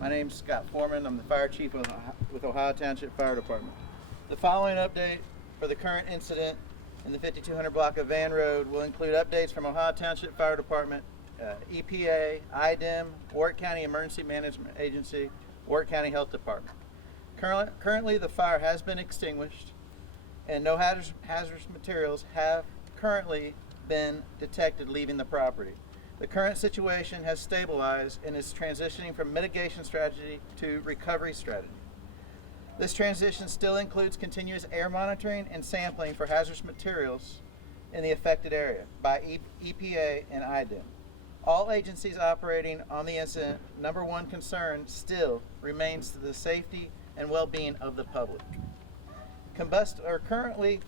My name's Scott Foreman. I'm the fire chief with Ohio Township Fire Department. The following update for the current incident in the 5200 block of Van Road will include updates from Ohio Township Fire Department, EPA, IDEM, Warrick County Emergency Management Agency, Warrick County Health Department. Currently, the fire has been extinguished and no hazardous materials have currently been detected leaving the property. The current situation has stabilized and is transitioning from mitigation strategy to recovery strategy. This transition still includes continuous air monitoring and sampling for hazardous materials in the affected area by EPA and IDEM. All agencies operating on the incident, number one concern still remains the safety and well-being of the public. Currently,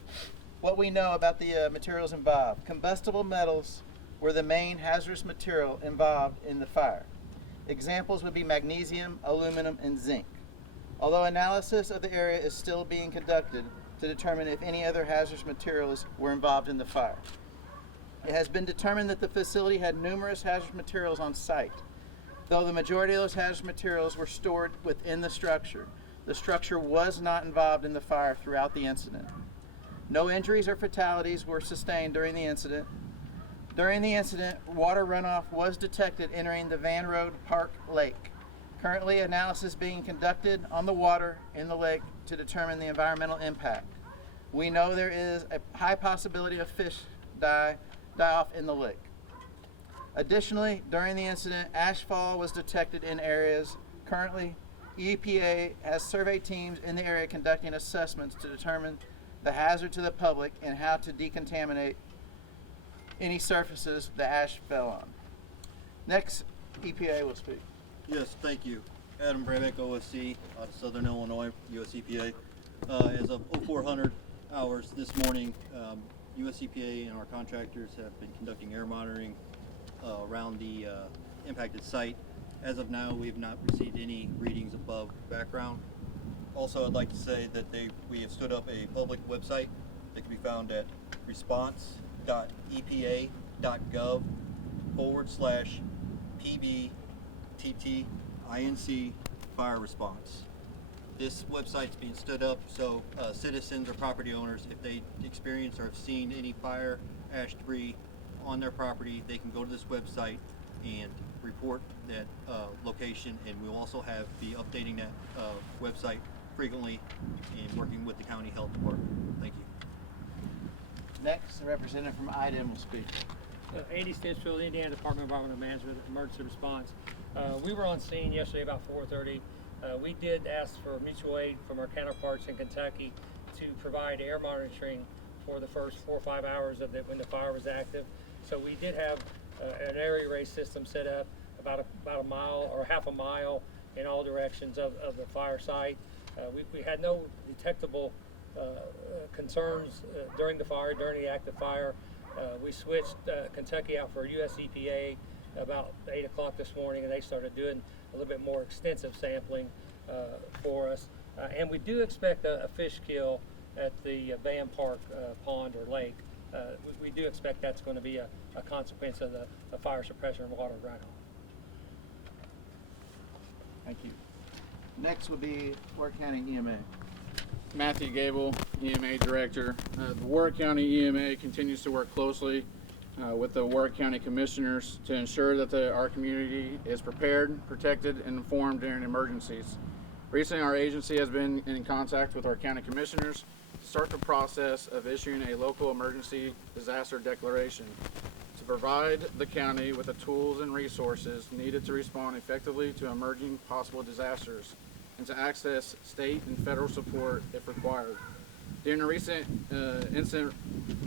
what we know about the materials involved: combustible metals were the main hazardous material involved in the fire. Examples would be magnesium, aluminum, and zinc. Although analysis of the area is still being conducted to determine if any other hazardous materials were involved in the fire. It has been determined that the facility had numerous hazardous materials on site. Though the majority of those hazardous materials were stored within the structure was not involved in the fire throughout the incident. No injuries or fatalities were sustained during the incident. During the incident, water runoff was detected entering the Van Road Park Lake. Currently, analysis being conducted on the water in the lake to determine the environmental impact. We know there is a high possibility of fish die off in the lake. Additionally, during the incident, ash fall was detected in areas. Currently, EPA has survey teams in the area conducting assessments to determine the hazard to the public and how to decontaminate any surfaces the ash fell on. Next, EPA will speak. Yes, thank you. Adam Brabeck, OSC, out of Southern Illinois, US EPA. As of 0400 hours this morning, US EPA and our contractors have been conducting air monitoring around the impacted site. As of now, we have not received any readings above background. Also, I'd like to say that we have stood up a public website that can be found at response.epa.gov/PBTTINC fire response. This website's being stood up so citizens or property owners, if they experience or have seen any fire ash debris on their property, they can go to this website and report that location, and we'll also be updating that website frequently and working with the county health department. Thank you. Next, the representative from IDEM will speak. Andy Stitchfield, Indiana Department of Environmental Management, Emergency Response. We were on scene yesterday about 4:30. We did ask for mutual aid from our counterparts in Kentucky to provide air monitoring for the first 4 or 5 hours when the fire was active. So we did have an area race system set up about a mile or half a mile in all directions of the fire site. We had no detectable concerns during the active fire. We switched Kentucky out for US EPA about 8 o'clock this morning, and they started doing a little bit more extensive sampling for us. And we do expect a fish kill at the Van Park pond or lake. We do expect that's going to be a consequence of the fire suppression and water runoff. Thank you. Next will be Warrick County EMA. Matthew Gable, EMA Director. The Warrick County EMA continues to work closely with the Warrick County Commissioners to ensure that our community is prepared, protected, and informed during emergencies. Recently, our agency has been in contact with our county commissioners to start the process of issuing a local emergency disaster declaration to provide the county with the tools and resources needed to respond effectively to emerging possible disasters and to access state and federal support if required. During a recent incident,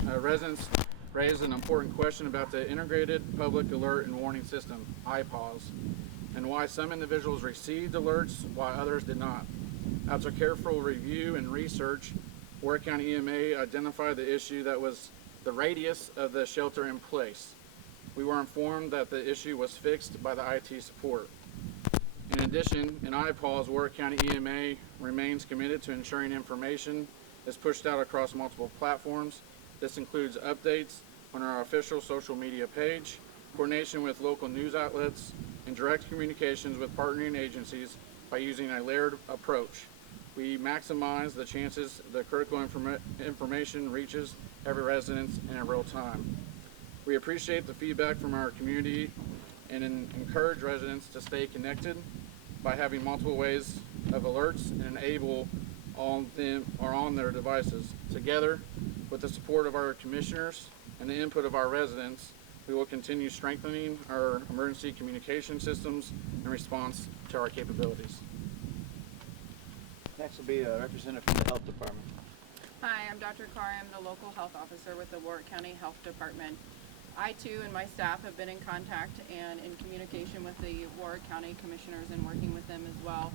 residents raised an important question about the Integrated Public Alert and Warning System, IPAWS, and why some individuals received alerts while others did not. After careful review and research, Warrick County EMA identified the issue that was the radius of the shelter in place. We were informed that the issue was fixed by the IT support. In addition, in IPAWS, Warrick County EMA remains committed to ensuring information is pushed out across multiple platforms. This includes updates on our official social media page, coordination with local news outlets, and direct communications with partnering agencies by using a layered approach. We maximize the chances the critical information reaches every resident in real time. We appreciate the feedback from our community and encourage residents to stay connected by having multiple ways of alerts and enable all of them are on their devices. Together, with the support of our commissioners and the input of our residents, we will continue strengthening our emergency communication systems in response to our capabilities. Next will be a representative from the Health Department. Hi, I'm Dr. Carr. I'm the local health officer with the Warrick County Health Department. I too and my staff have been in contact and in communication with the Warrick County Commissioners and working with them as well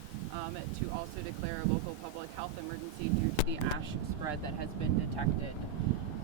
to also declare a local public health emergency due to the ash spread that has been detected.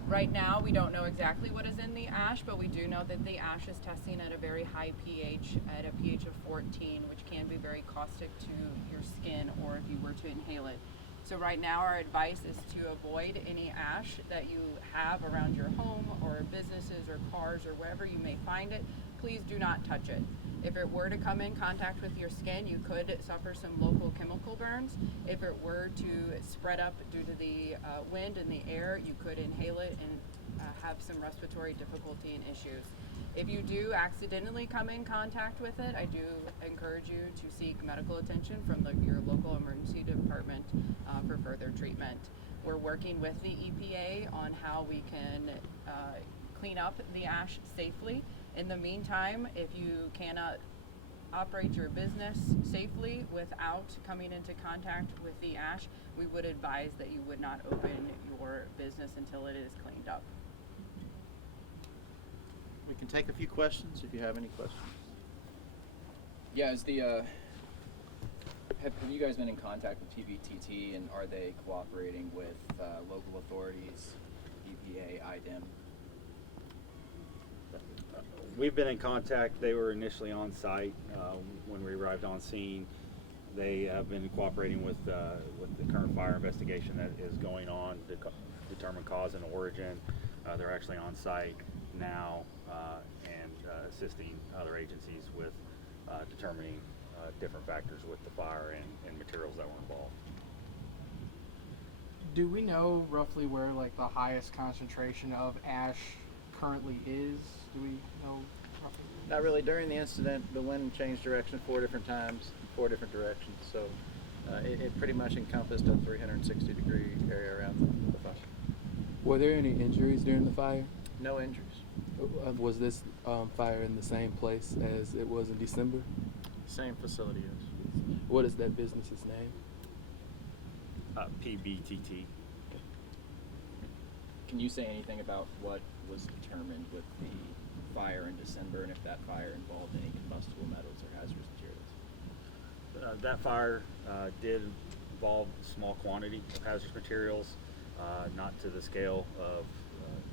Right now, we don't know exactly what is in the ash, but we do know that the ash is testing at a very high pH, at a pH of 14, which can be very caustic to your skin or if you were to inhale it. So right now, our advice is to avoid any ash that you have around your home or businesses or cars or wherever you may find it. Please do not touch it. If it were to come in contact with your skin, you could suffer some local chemical burns. If it were to spread up due to the wind and the air, you could inhale it and have some respiratory difficulty and issues. If you do accidentally come in contact with it, I do encourage you to seek medical attention from your local emergency department for further treatment. We're working with the EPA on how we can clean up the ash safely. In the meantime, if you cannot operate your business safely without coming into contact with the ash, we would advise that you would not open your business until it is cleaned up. We can take a few questions if you have any questions. Yeah, have you guys been in contact with TVTT, and are they cooperating with local authorities, EPA, IDEM? We've been in contact. They were initially on site when we arrived on scene. They have been cooperating with the current fire investigation that is going on to determine cause and origin. They're actually on site now and assisting other agencies with determining different factors with the fire and materials that were involved. Do we know roughly where like the highest concentration of ash currently is? Do we know roughly? Not really. During the incident, the wind changed direction 4 different times in 4 different directions. So it pretty much encompassed a 360-degree area around the fire. Were there any injuries during the fire? No injuries. Was this fire in the same place as it was in December? Same facility is. What is that business's name? PBTT. Can you say anything about what was determined with the fire in December, and if that fire involved any combustible metals or hazardous materials? That fire did involve a small quantity of hazardous materials, not to the scale of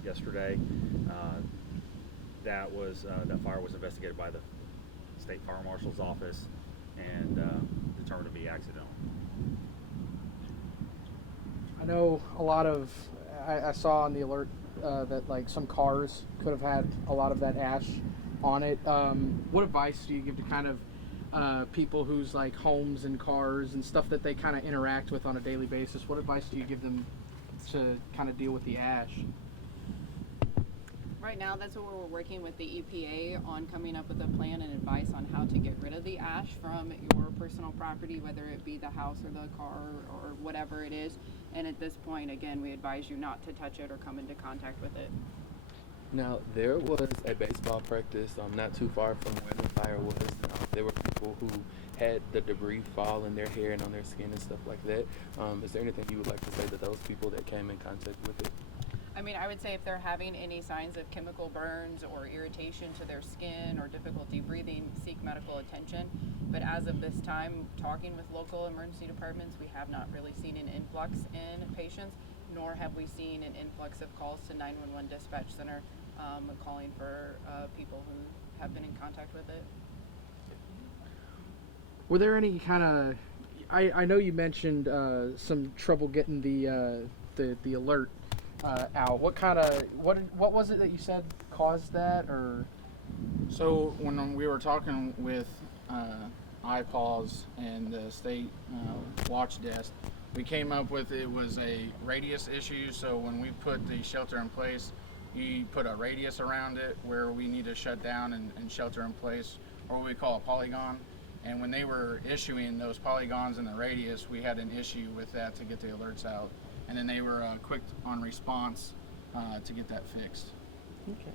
yesterday. That fire was investigated by the State Fire Marshal's office and determined to be accidental. I know a lot of, I saw on the alert that like some cars could have had a lot of that ash on it. What advice do you give to kind of people whose like homes and cars and stuff that they kind of interact with on a daily basis? What advice do you give them to kind of deal with the ash? Right now, that's what we're working with the EPA on, coming up with a plan and advice on how to get rid of the ash from your personal property, whether it be the house or the car or whatever it is. And at this point, again, we advise you not to touch it or come into contact with it. Now, there was a baseball practice not too far from where the fire was. There were people who had the debris fall in their hair and on their skin and stuff like that. Is there anything you would like to say to those people that came in contact with it? I mean, I would say if they're having any signs of chemical burns or irritation to their skin or difficulty breathing, seek medical attention. But as of this time, talking with local emergency departments, we have not really seen an influx in patients, nor have we seen an influx of calls to 911 dispatch center calling for people who have been in contact with it. Were there any kind of, I know you mentioned some trouble getting the alert out. What was it that you said caused that, or? So when we were talking with IPAWS and the state watch desk, we came up with it was a radius issue. So when we put the shelter in place, you put a radius around it where we need to shut down and shelter in place, or what we call a polygon. And when they were issuing those polygons in the radius, we had an issue with that to get the alerts out. And then they were quick on response to get that fixed. Okay.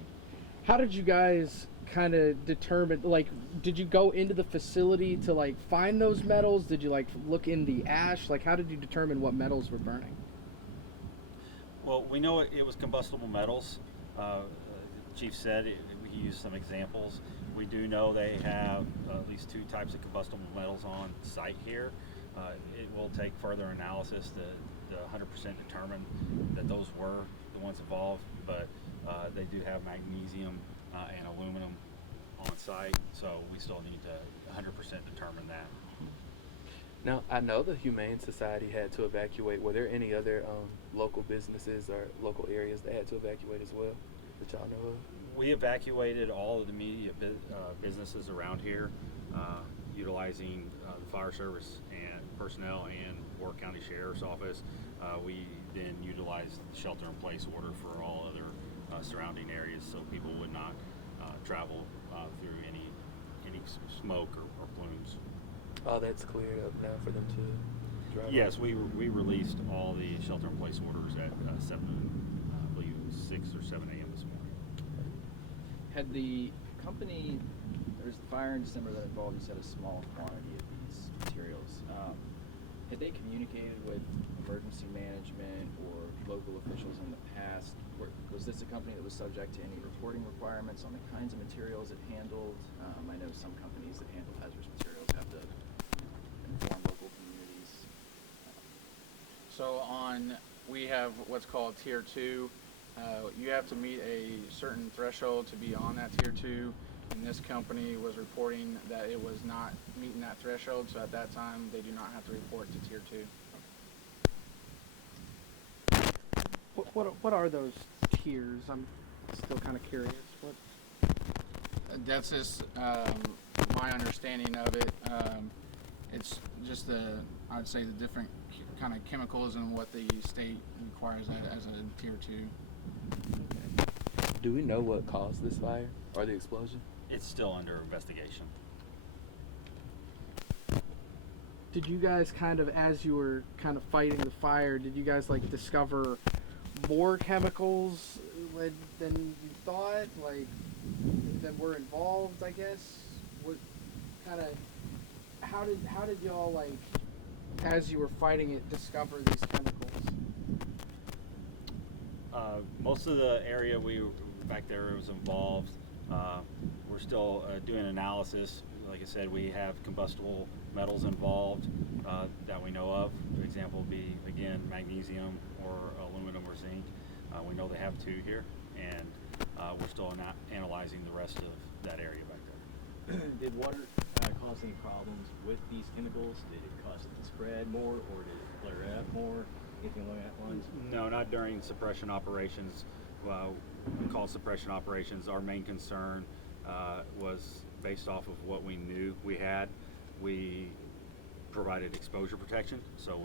How did you guys kind of determine, like, did you go into the facility to like find those metals? Did you like look in the ash? Like, how did you determine what metals were burning? Well, we know it was combustible metals. The chief said we used some examples. We do know they have at least 2 types of combustible metals on site here. It will take further analysis to 100% determine that those were the ones involved, but they do have magnesium and aluminum on site, so we still need to 100% determine that. Now, I know the Humane Society had to evacuate. Were there any other local businesses or local areas that had to evacuate as well that y'all know of? We evacuated all of the immediate businesses around here, utilizing the fire service and personnel and Warrick County Sheriff's Office. We then utilized the shelter-in-place order for all other surrounding areas, so people would not travel through any smoke or plumes. Oh, that's cleared up now for them to drive. Yes, we released all the shelter-in-place orders at 7, I believe it was 6 or 7 a.m. this morning. Had the company, there's the fire in December that involved, you said, a small quantity of these materials. Had they communicated with emergency management or local officials in the past? Was this a company that was subject to any reporting requirements on the kinds of materials it handled? I know some companies that handle hazardous materials have to inform local communities. So we have what's called Tier 2. You have to meet a certain threshold to be on that Tier 2, and this company was reporting that it was not meeting that threshold, so at that time they do not have to report to Tier 2. What are those tiers? I'm still kind of curious. What? That's just my understanding of it. It's just I'd say the different kind of chemicals and what the state requires as a Tier 2. Do we know what caused this fire or the explosion? It's still under investigation. Did you guys kind of, as you were kind of fighting the fire, did you guys like discover more chemicals than you thought, like that were involved? I guess. What kind of? How did y'all, like, as you were fighting it, discover these chemicals? Most of the area back there was involved. We're still doing analysis. Like I said, we have combustible metals involved that we know of. An example would be, again, magnesium or aluminum or zinc. We know they have 2 here, and we're still analyzing the rest of that area back there. Did water cause any problems with these chemicals? Did it cause it to spread more, or did it flare up more? Anything along that lines? No, not during suppression operations. We call suppression operations. Our main concern was based off of what we knew we had. We provided exposure protection, so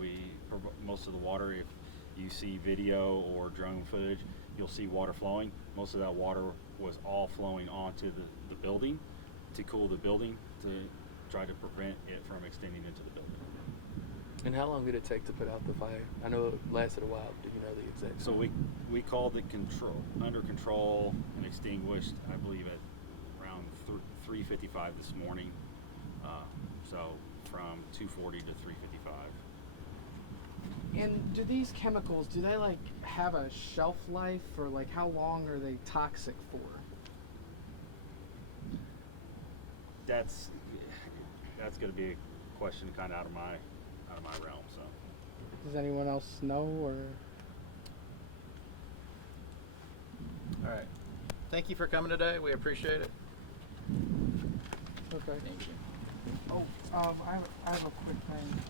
most of the water, if you see video or drone footage, you'll see water flowing. Most of that water was all flowing onto the building to cool the building, to try to prevent it from extending into the building. And how long did it take to put out the fire? I know it lasted a while. Do you know the exact time? So we called it under control and extinguished, I believe, at around 3:55 this morning. So from 2:40 to 3:55. And do these chemicals, do they like have a shelf life, or like how long are they toxic for? That's going to be a question kind of out of my realm. So. Does anyone else know, or? All right. Thank you for coming today. We appreciate it. Okay. Thank you. Oh, I have a quick thing.